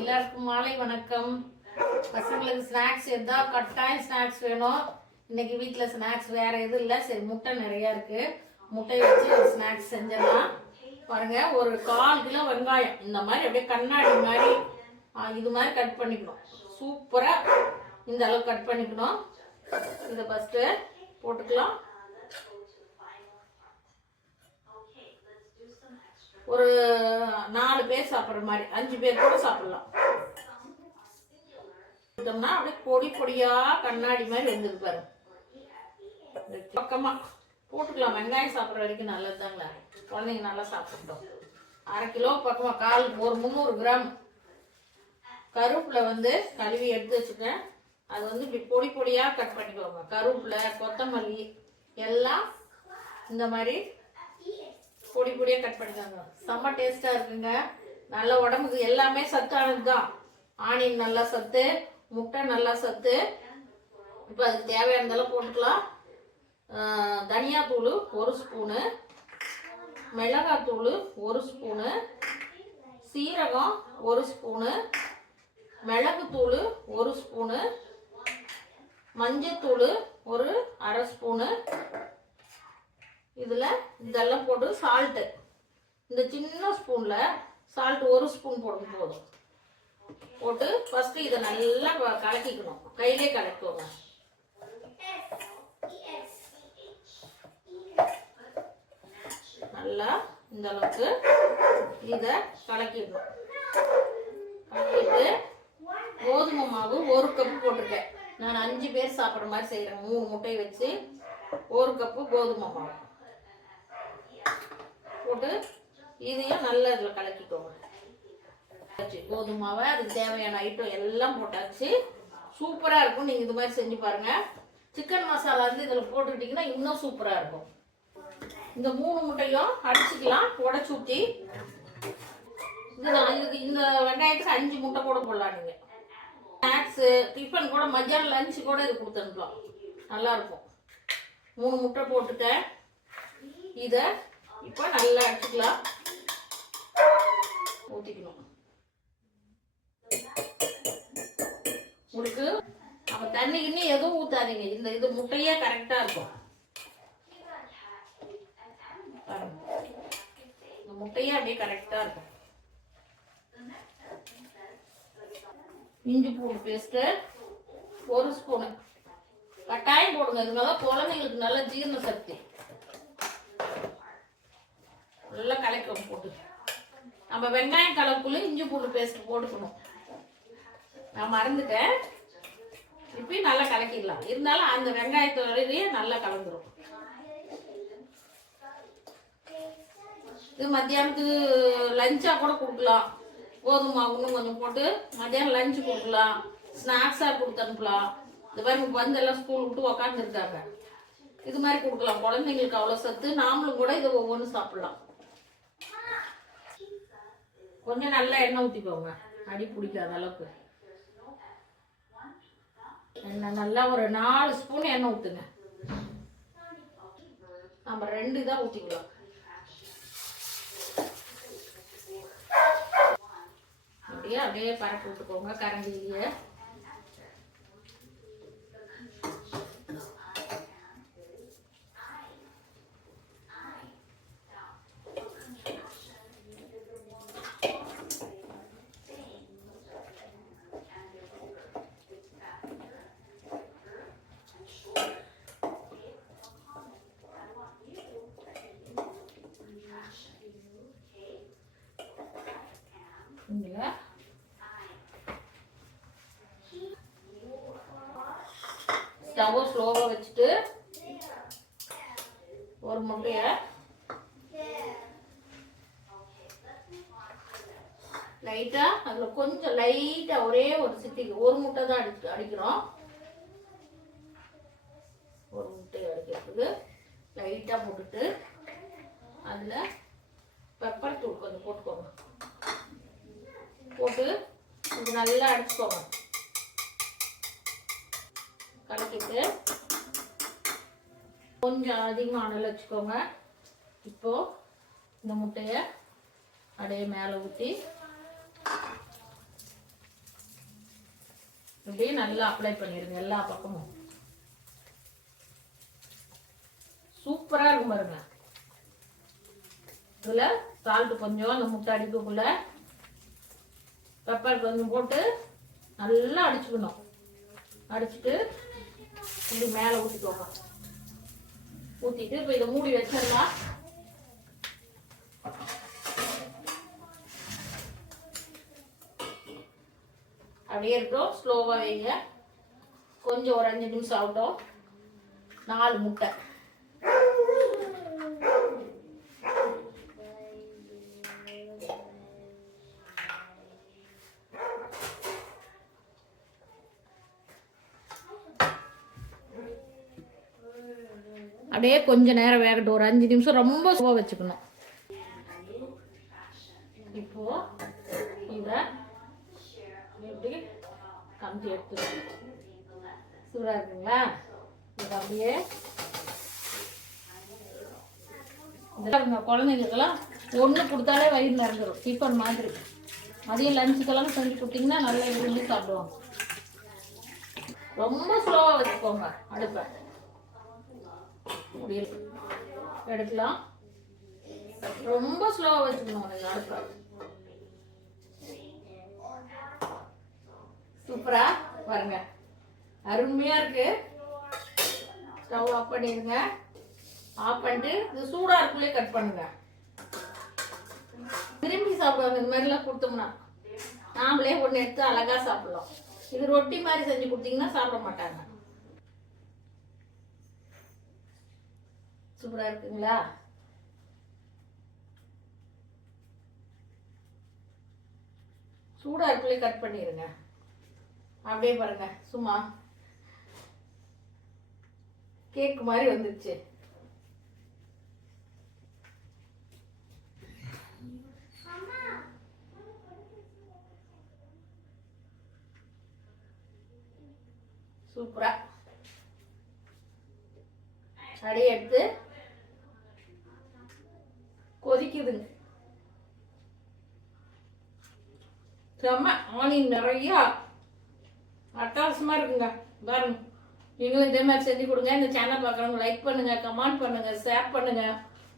எல்லாருக்கும் மாலை வணக்கம். பசங்களுக்கு ஸ்நாக்ஸ் எதா கட்டாயம் ஸ்நாக்ஸ் வேணும். இன்னைக்கு வீட்டில் ஸ்நாக்ஸ் வேற எதுவும் இல்லை. சரி முட்டை நிறையா இருக்கு. முட்டை வச்சு ஒரு ஸ்நாக்ஸ் செஞ்சிடலாம். பாருங்க ஒரு கால் கிலோ வெங்காயம். இந்த மாதிரி அப்படியே கண்ணாடி மாதிரி இது மாதிரி கட் பண்ணிக்கணும். சூப்பராக இந்த அளவு கட் பண்ணிக்கணும். இதை ஃபஸ்ட்டு போட்டுக்கலாம். ஒரு நாலு பேர் சாப்பிட்ற மாதிரி அஞ்சு பேர் கூட சாப்பிடலாம். கொடுத்தோம்னா அப்படியே பொடி பொடியா கண்ணாடி மாதிரி வெந்தது பாரு. இந்த பக்கமா போட்டுக்கலாம். வெங்காயம் சாப்பிட்ற வரைக்கும் நல்லது தாங்களே குழந்தைங்க நல்லா சாப்பிட்டோம் அரை கிலோ பக்கமா கால் ஒரு முந்நூறு கிராம் கருவேப்பிலை வந்து கழுவி எடுத்து வச்சுக்கேன் அது வந்து இப்படி பொடி பொடியா கட் பண்ணிக்கோங்க. கருவேப்பிலை கொத்தமல்லி எல்லாம் இந்த மாதிரி பொடி பொடியாக கட் பண்ணிக்காங்க செம்ம டேஸ்ட்டாக இருக்குங்க. நல்ல உடம்புக்கு எல்லாமே சத்தானது தான் ஆனியன் நல்லா சத்து முட்டை நல்லா சத்து. இப்போ அதுக்கு தேவையானதெல்லாம் போட்டுக்கலாம். தனியாத்தூள் ஒரு ஸ்பூனு. மிளகாத்தூள் ஒரு ஸ்பூனு. சீரகம் ஒரு ஸ்பூனு. மிளகுத்தூள் ஒரு ஸ்பூனு. மஞ்சத்தூள் ஒரு அரை ஸ்பூனு. இதில் இதெல்லாம் போட்டு சால்ட்டு இந்த சின்ன ஸ்பூனில் சால்ட் ஒரு ஸ்பூன் போடுங்க போதும். போட்டு ஃபஸ்ட்டு இதை நல்லா கலக்கிக்கணும். கையிலே கலக்குவோங்க நல்லா இந்த அளவுக்கு இதை கலக்கிடணும். கலக்கிட்டு கோதுமை மாவு ஒரு கப்பு போட்டிருக்கேன். நான் அஞ்சு பேர் சாப்பிட்ற மாதிரி செய்கிறேன் மூணு முட்டையை வச்சு ஒரு கப்பு கோதுமை மாவு. போட்டு இதையும் நல்லா இதில் கலக்கிக்கோங்க. கோதுமாவை மாவை அதுக்கு தேவையான ஐட்டம் எல்லாம் போட்டாச்சு. சூப்பராக இருக்கும். நீங்கள் இது மாதிரி செஞ்சு பாருங்கள் சிக்கன் மசாலா வந்து இதில் போட்டுக்கிட்டிங்கன்னா இன்னும் சூப்பராக இருக்கும். இந்த மூணு முட்டையும் அடிச்சுக்கலாம். உடச்சு ஊற்றி இதுதான் இதுக்கு இந்த வெங்காயத்துக்கு அஞ்சு முட்டை கூட போடலாம் நீங்கள் ஸ்நாக்ஸு டிஃபன் கூட மத்தியானம் லஞ்சு கூட இது கொடுத்து அனுப்பலாம் நல்லாயிருக்கும் மூணு முட்டை போட்டுட்டேன். இதை இப்போ நல்லா அடிச்சுக்கலாம் ஊற்றிக்கணும் உங்களுக்கு நம்ம தண்ணி கிண்ணி எதுவும் ஊற்றாதீங்க இந்த இது முட்டையே கரெக்டாக இருக்கும். இந்த முட்டையே அப்படியே கரெக்டாக இருக்கும். இஞ்சி பூண்டு பேஸ்ட்டு ஒரு ஸ்பூனு கட்டாயம் போடுங்க. இதனால குழந்தைங்களுக்கு நல்ல ஜீரண சக்தி. நல்லா கலக்கி போட்டு. நம்ம வெங்காயம் கலக்குள்ளே இஞ்சி பூண்டு பேஸ்ட் போட்டுக்கணும். நான் மறந்துட்டேன். இப்பயும் நல்லா கலக்கிடலாம். இருந்தாலும் அந்த வெங்காயத்தோடையே நல்லா கலந்துரும். இது மத்தியானத்துக்கு லஞ்சாக கூட கொடுக்கலாம். கோதுமை இன்னும் கொஞ்சம் போட்டு மத்தியானம் லஞ்சு கொடுக்கலாம். ஸ்நாக்ஸாக கொடுத்து அனுப்பலாம். இந்த மாதிரி வந்து எல்லாம் ஸ்கூல் விட்டு உக்காந்துருக்காங்க. இது மாதிரி கொடுக்கலாம். குழந்தைங்களுக்கு அவ்வளோ சத்து. நாமளும் கூட இதை ஒவ்வொன்றும் சாப்பிட்லாம். கொஞ்சம் நல்லா எண்ணெய் ஊற்றிக்கோங்க அடி பிடிக்காத அளவுக்கு. எண்ணெய் நல்லா ஒரு நாலு ஸ்பூன் எண்ணெய் ஊற்றுங்க நம்ம ரெண்டு இதாக ஊற்றிக்கலாம் அப்படியே அப்படியே பரப்பி விட்டுக்கோங்க கரண்டிலேயே ஸ்டவ் ஸ்லோவாக வச்சுட்டு ஒரு முட்டையை லைட்டாக அதில் கொஞ்சம் லைட்டாக ஒரே ஒரு சிட்டிக்கு ஒரு முட்டை தான் அடி அடிக்கிறோம். ஒரு முட்டையை அடிக்கிறதுக்கு லைட்டாக போட்டுட்டு அதில் பெப்பர் தூள் கொஞ்சம் போட்டுக்கோங்க. போட்டு கொஞ்சம் நல்லா அடிச்சுக்கோங்க. கலக்கிட்டு கொஞ்சம் அதிகமாக அனல் வச்சுக்கோங்க. இப்போ இந்த முட்டையை அப்படியே மேலே ஊற்றி இப்படியே நல்லா அப்ளை பண்ணிடுங்க எல்லா பக்கமும். சூப்பராக இருக்கும் பாருங்க. இதில் சால்ட்டு கொஞ்சம் அந்த முட்டை அடிக்கக்குள்ள பெப்பர் கொஞ்சம் போட்டு நல்லா அடிச்சுக்கணும். அடிச்சுட்டு இப்படி மேலே ஊற்றிக்கோங்க ஊற்றிட்டு இப்போ இதை மூடி வச்சிடலாம். அப்படியே இருக்கட்டும். ஸ்லோவாக வைங்க. கொஞ்சம் ஒரு அஞ்சு நிமிஷம் ஆகட்டும். நாலு முட்டை. அப்படியே கொஞ்ச நேரம் வேகட்டும். ஒரு அஞ்சு நிமிஷம் ரொம்ப ஸ்லோவாக வச்சுக்கணும். இப்போ இதை எப்படி கம்பி எடுத்து சூடாக இருக்குங்களா? இது அப்படியே இதெல்லாம் குழந்தைங்களுக்கெல்லாம் ஒன்று கொடுத்தாலே வயிறு நிறந்துடும் டிஃபன் மாதிரி. மதியம் லஞ்சுக்கெல்லாம் செஞ்சு கொடுத்தீங்கன்னா நல்லா விரும்பி சாப்பிடுவாங்க. ரொம்ப ஸ்லோவாக வச்சுக்கோங்க அடுப்பை. எடுக்கலாம். ரொம்ப ஸ்லோவாக வச்சுக்கணும் உனக்கு அடுப்பை. சூப்பரா? பாருங்க. அருமையா இருக்கு. ஸ்டவ் ஆஃப் பண்ணிடுங்க ஆஃப் பண்ணிட்டு இது சூடா இருக்குள்ளே கட் பண்ணுங்க. விரும்பி சாப்பிடுவாங்க இந்த மாதிரிலாம் கொடுத்தோம்னா நாமளே ஒன்று எடுத்து அழகா சாப்பிடலாம். இது ரொட்டி மாதிரி செஞ்சு கொடுத்தீங்கன்னா சாப்பிட மாட்டாங்க. சூப்பரா இருக்குங்களா? சூடா இருக்குள்ளே கட் பண்ணிடுங்க அப்படியே பாருங்க சும்மா. கேக் மாதிரி வந்துருச்சு. சூப்பரா. அப்படியே எடுத்து கொதிக்குதுங்க. செம்ம ஆனியன் நிறையா. அட்டகாசமாக இருக்குங்க. பாருங்க. நீங்களும் இதே மாதிரி செஞ்சு கொடுங்க. இந்த சேனல் பார்க்குறவங்க லைக் பண்ணுங்க கமெண்ட் பண்ணுங்க ஷேர் பண்ணுங்க.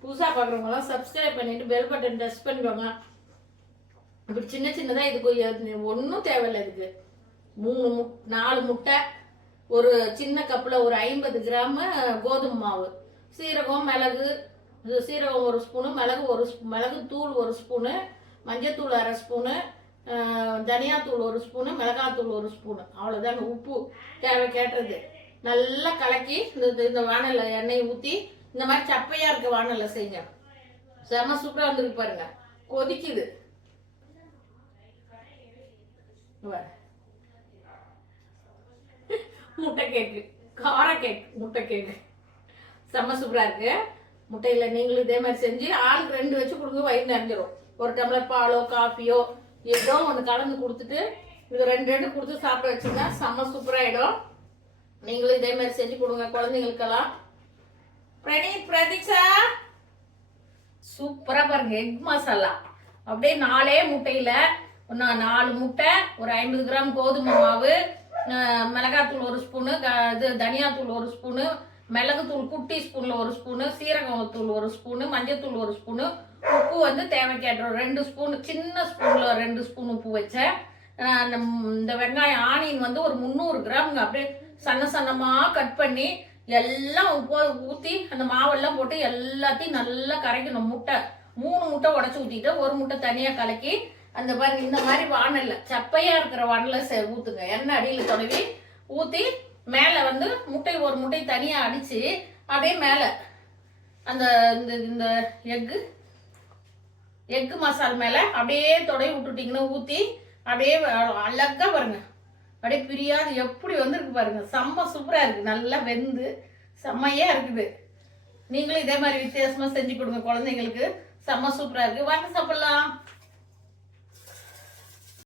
புதுசாக பார்க்குறவங்களாம் சப்ஸ்கிரைப் பண்ணிட்டு பெல் பட்டன் டச் பண்ணிக்கோங்க. இப்படி சின்ன சின்னதாக இதுக்கு ஒன்றும் தேவையில்லை இதுக்கு. மூணு மு நாலு முட்டை ஒரு சின்ன கப்பில் ஒரு ஐம்பது கிராமு கோதுமை மாவு சீரகம் மிளகு சீரகம் ஒரு ஸ்பூனு மிளகு ஒரு ஸ்பூ- மிளகு தூள் ஒரு ஸ்பூனு மஞ்சத்தூள் அரை ஸ்பூனு தனியாத்தூள் ஒரு ஸ்பூனு மிளகாத்தூள் ஒரு ஸ்பூனு. அவ்வளோதாங்க உப்பு தேவை கேட்டது. நல்லா கலக்கி இந்த இந்த- இந்த வானலில் எண்ணெய் ஊற்றி இந்த மாதிரி சப்பையாக இருக்க வானலில் செய்யுங்க. செம சூப்பராக வந்துருக்கு பாருங்க. கொதிக்குது. முட்டை கேக்கு கார கேக் முட்டை கேக்கு. செம்ம சூப்பராக இருக்குது முட்டையில் நீங்களும் இதே மாதிரி செஞ்சு ஆளுக்கு ரெண்டு வச்சு கொடுங்க வயிறு நிறைஞ்சிடும் ஒரு டம்ளர் பாலோ காஃபியோ ஏதோ ஒன்று கலந்து கொடுத்துட்டு இது ரெண்டு ரெண்டு கொடுத்து சாப்பிட வச்சிங்கன்னா செம்ம சூப்பராகிடும் நீங்களும் இதே மாதிரி செஞ்சு கொடுங்க குழந்தைங்களுக்கெல்லாம் பிரணீத் பிரதீக்ஷா? சூப்பராக பாருங்க எக் மசாலா அப்படியே நாலே முட்டையில் ஒண்ணா- நாலு முட்டை ஒரு ஐம்பது கிராம் கோதுமை மாவு மிளகாத்தூள் ஒரு ஸ்பூனு க- இது தனியாத்தூள் ஒரு ஸ்பூனு மிளகுத்தூள் குட்டி ஸ்பூன்ல ஒரு ஸ்பூனு சீரகத்தூள் ஒரு ஸ்பூனு மஞ்சத்தூள் ஒரு ஸ்பூனு உப்பு வந்து தேவைக்கேற்ற ரெண்டு ஸ்பூனு சின்ன ஸ்பூன்ல ரெண்டு ஸ்பூன் உப்பு வச்சேன். இந்த வெங்காயம் ஆனியன் வந்து ஒரு முந்நூறு கிராம் அப்படியே சன்ன சன்னமா கட் பண்ணி எல்லாம் உப்பு ஊற்றி அந்த மாவெல்லாம் போட்டு எல்லாத்தையும் நல்லா கரைக்கணும். முட்டை மூணு முட்டை உடச்சி ஊற்றிட்டு ஒரு முட்டை தனியாக கலக்கி அந்த பாருங்க இந்த மாதிரி வானல்ல சப்பையா இருக்கிற வானல்ல செ ஊற்றுங்க எண்ணெய் அடியில் தொடவி ஊற்றி மேலே வந்து முட்டை ஒரு முட்டை தனியாக அடித்து அப்படியே மேலே. அந்த இந்த இந்த எக்கு எக்கு மசால் மேலே அப்படியே தொடை விட்டுட்டிங்கன்னா ஊற்றி அப்படியே அழகா பாருங்க. அப்படியே பிரியாது எப்படி வந்திருக்கு பாருங்க. செம்ம சூப்பரா இருக்கு. நல்லா வெந்து செம்மையா இருக்குது. நீங்களும் இதே மாதிரி வித்தியாசமா செஞ்சு கொடுங்க குழந்தைங்களுக்கு. செம்ம சூப்பரா இருக்கு. வாங்க சாப்பிடலாம்.